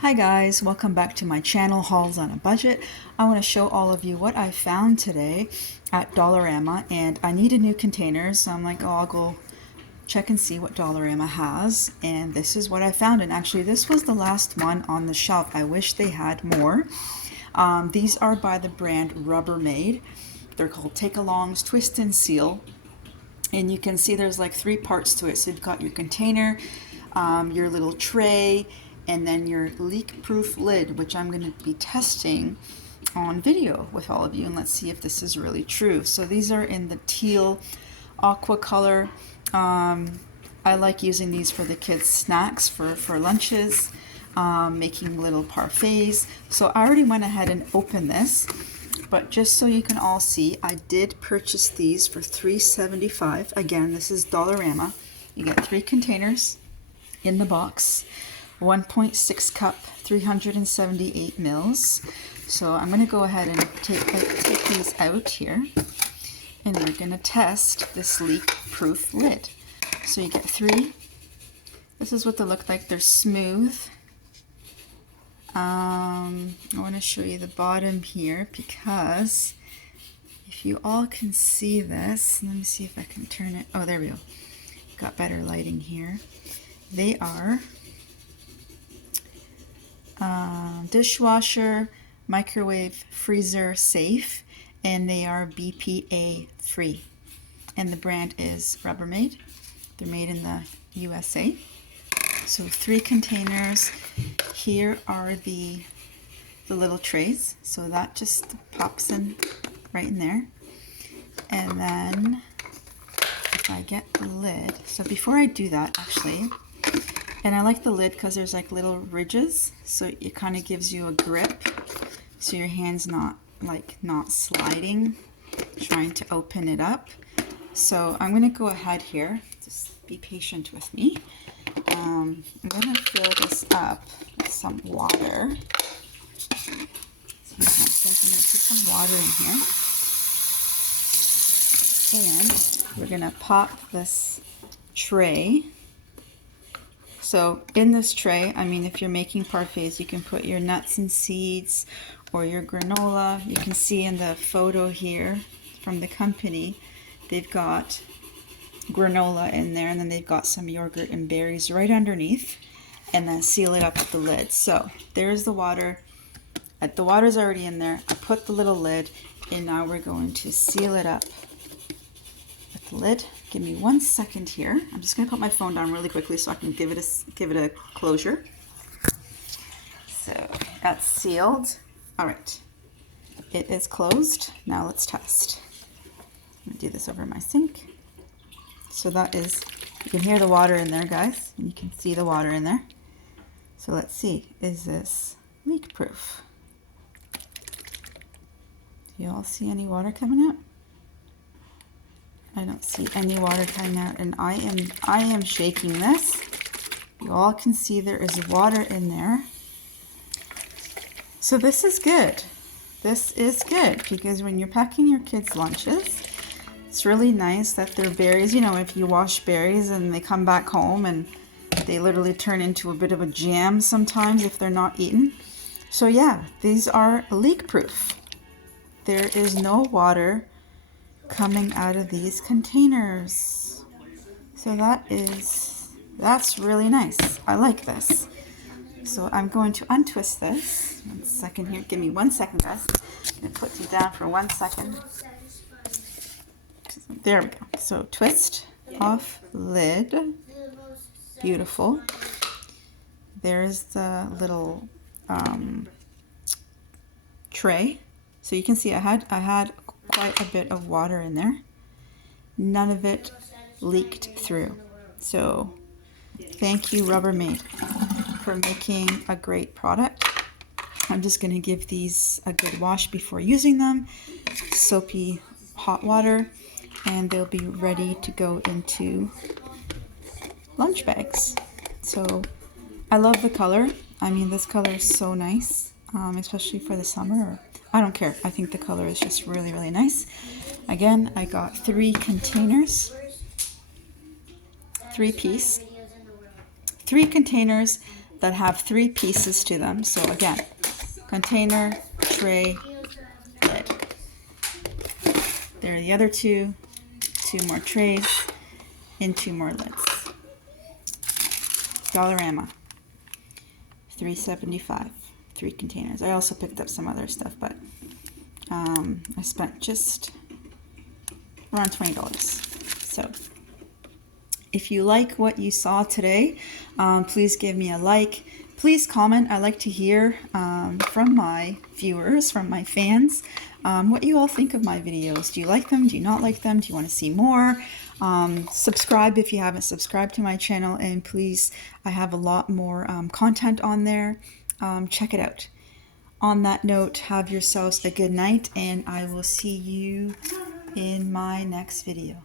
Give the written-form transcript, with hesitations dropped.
Hi guys, welcome back to my channel, Hauls on a Budget. I want to show all of you what I found today at Dollarama, and I needed new containers, so I'm like, oh, I'll go check and see what Dollarama has, and this is what I found. And actually this was the last one on the shelf. I wish they had more. These are by the brand Rubbermaid. They're called Take-Alongs Twist and Seal, and you can see there's like three parts to it. So you've got your container, your little tray, and then your leak-proof lid, which I'm going to be testing on video with all of you, and let's see if this is really true. So these are in the teal aqua color. I like using these for the kids' snacks for lunches, making little parfaits. So I already went ahead and opened this, but just so you can all see, I did purchase these for $3.75. Again, this is Dollarama. You get 3 containers in the box, 1.6 cup, 378 mils. So I'm going to go ahead and take these out here, and we're going to test this leak-proof lid. So you get 3. This is what they look like. They're smooth. I want to show you the bottom here, because if you all can see this, let me see if I can turn it. Oh, there we go. Got better lighting here. They are dishwasher, microwave, freezer safe, and they are BPA free. And the brand is Rubbermaid. They're made in the USA. So 3 containers. Here are the little trays. So that just pops in right in there. And then if I get the lid, so before I do that actually, and I like the lid because there's like little ridges, so it kind of gives you a grip, so your hand's not sliding trying to open it up. So I'm going to go ahead here, just be patient with me. I'm going to fill this up with some water. So I'm going to put some water in here, and we're going to pop this tray. So in this tray, I mean, if you're making parfaits, you can put your nuts and seeds or your granola. You can see in the photo here from the company, they've got granola in there, and then they've got some yogurt and berries right underneath, and then seal it up with the lid. So there's the water. The water's already in there. I put the little lid, and now we're going to seal it up with the lid. Give me 1 second here. I'm just going to put my phone down really quickly so I can give it a closure. So that's sealed. All right, it is closed. Now let's test. I'm going to do this over my sink. So that is, you can hear the water in there, guys, and you can see the water in there. So let's see, is this leak proof? Do you all see any water coming out? I don't see any water coming out, and I am shaking this. You all can see there is water in there. So this is good. This is good, because when you're packing your kids' lunches, it's really nice that they're berries. You know, if you wash berries and they come back home and they literally turn into a bit of a jam sometimes if they're not eaten. So yeah, these are leak proof. There is no water coming out of these containers. So that's really nice. I like this. So I'm going to untwist this. 1 second here. Give me 1 second, guys. I'm going to put you down for 1 second. There we go. So twist off lid. Beautiful. There's the little tray. So you can see I had quite a bit of water in there. None of it leaked through. So thank you, Rubbermaid, for making a great product. I'm just going to give these a good wash before using them. Soapy hot water, and they'll be ready to go into lunch bags. So I love the color. I mean, this color is so nice, especially for the summer. I don't care. I think the color is just really, really nice. Again, I got 3 containers, 3 piece, 3 containers, that have 3 pieces to them. So again, container, tray, lid. There are the other 2 more trays, and 2 more lids. Dollarama, $3.75, 3 containers. I also picked up some other stuff, but I spent just around $20. So if you like what you saw today, please give me a like. Please comment. I like to hear from my viewers, from my fans, what you all think of my videos. Do you like them? Do you not like them? Do you want to see more? Subscribe if you haven't subscribed to my channel, and please, I have a lot more content on there. Check it out. On that note, have yourselves a good night, and I will see you in my next video.